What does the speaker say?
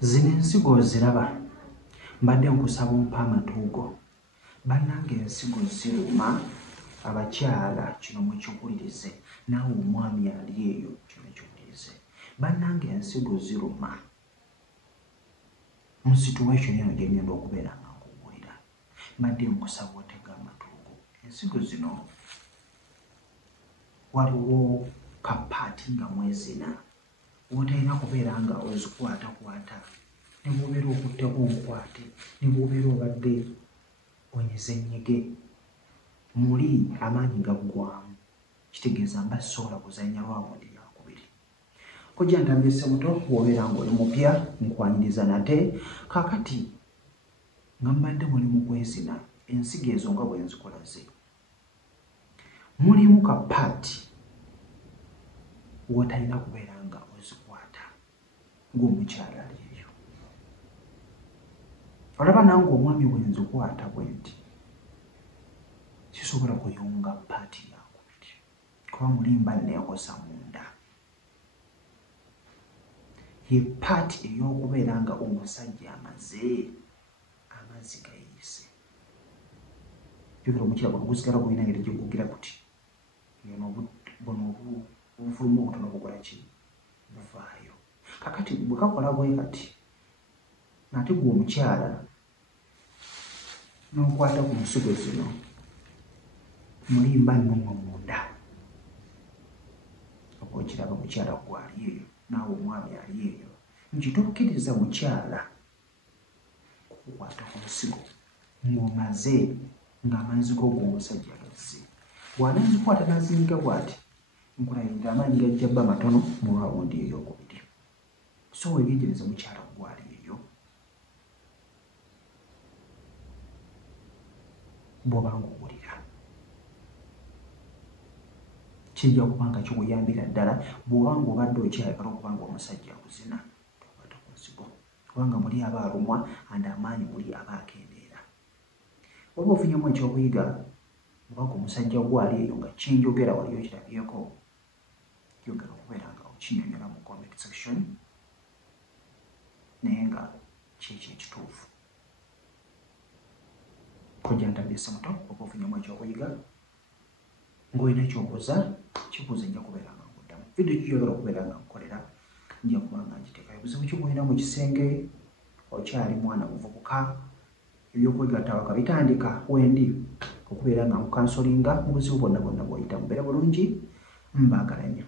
Zino ensigo oziraba mbadde nkusaba ompa amatuugo bannange ensigo ziruma abakyala kino mukiwulirize naawe omwami ali eyo kino kiwulirize bannange ensigo ziruma mu situation eno gye ngenda okubeera nga nkubuulira mbadde nkusaba otega amatuugo ensigo zino waliwo kapaati nga mwezina wotalina kubeera nga ozikwatakwata ne bw'obeera okutteko nkwate ne bw'obeera obadde onyeze ennyege muli amaanyi gaggwamu kitegeeza mba sobola kuzannya lwabundi yakubiri kojja ntambise muto bw'obeera ng'oli mupya nkwanyiriza nate kaakati nga mbadde mulimu kwezina ensigo ezo nga bwe nzikolaze mulimu kapaati wotalina kubeera nga ozikwata ng'omukyala ali eyo olaba nange omwami bwe nzikwata bwe nti sisobola kuyunga paati yakubiri kuba mulimba neekosa munda ye paati ey'okubeera nga omusajja amaze amazzi gayiise jogera omukyala bwe gusigala gulina engeri gye gugira kuti buno obufulumu obutono bukola ki buvaayo kakati bwe kakola bwe kati ate gwe omukyala n'okwata ku nsigo zino mulimba nnumwe munda okukiraba mukyala gwe ali eyo naawe omwami ali eyo nti tokkiriza mukyala kukukwata ku nsigo ng'omaze ng'amazzi go g'omusajja gazze bw'ananzikwata n'azinga bw'ati nkulayirira amaanyi gajja bba matono mu lwawundi ey'okubiri so weegenjereza mukyala gwe ali eyo bw'oba ng'owulira kijja kubanga kikuyambira ddala bw'oba ng'obadde okyayagala okuba ng'omusajja akuzina tokwata ku nsigo kubanga muli aba alumwa andi amaanyi muli aba akendeera oba ofunyemu ekyokuyiga obanga omusajja gwe ali eyo nga kinjogera wali okirabyeko yogera okubeera nga okinyonyola mu comment section naye nga kiki ekituufu kojja ntabise muto oba ofunyemu ekyokuyiga ng'olina kyobuuza kibuuze nja kubeera nga nkuddamu vidiyo kiyoyagala okubeera nga nkolera nja kuba nga ngiteeka ebuzibu kibulina mu kisenge okyali mwana muvubuka ebyokwegattawaka bitandika wendi okubeera nga nkukansolinga mu buzibu bwonna bwonna bw'oyitamu beera bulungi mbaagala nnyo